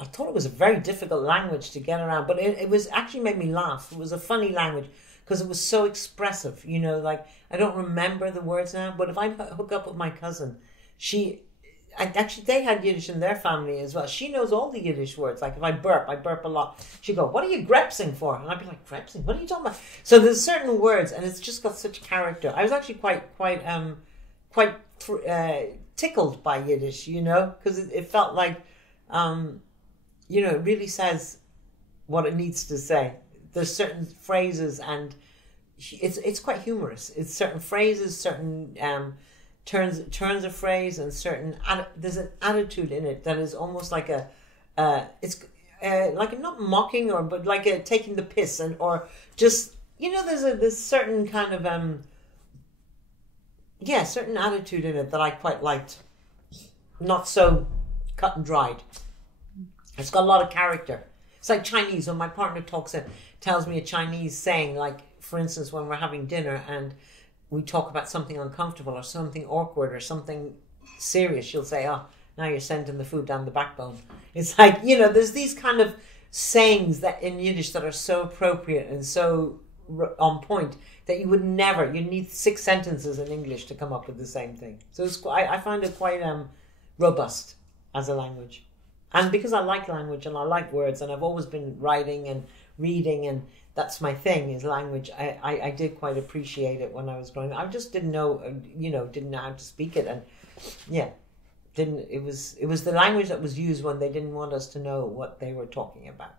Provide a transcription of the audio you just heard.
I thought it was a very difficult language to get around, but it was actually made me laugh. It was a funny language because it was so expressive. You know, like I don't remember the words now, but if I hook up with my cousin, she, actually they had Yiddish in their family as well. She knows all the Yiddish words. Like if I burp a lot. She'd go, "What are you grepsing for?" And I'd be like, "Grepsing? What are you talking about?" So there's certain words, and it's just got such character. I was actually quite tickled by Yiddish, you know, because it felt like. You know, it really says what it needs to say. There's certain phrases, and it's quite humorous. It's certain phrases, certain turns of phrase, and certain there's an attitude in it that is almost like a it's like not mocking but like a taking the piss, and or just, you know, there's certain kind of certain attitude in it that I quite liked. Not so cut and dried. It's got a lot of character. It's like Chinese. When my partner tells me a Chinese saying, like, for instance, when we're having dinner and we talk about something uncomfortable or something awkward or something serious, she'll say, "Oh, now you're sending the food down the backbone." It's like, you know, there's these kind of sayings that in Yiddish that are so appropriate and so on point that you would never, you need 6 sentences in English to come up with the same thing. So I find it quite robust as a language. And because I like language and I like words, and I've always been writing and reading, and that's my thing is language, I did quite appreciate it when I was growing up. I just didn't know, didn't know how to speak it. And it was the language that was used when they didn't want us to know what they were talking about.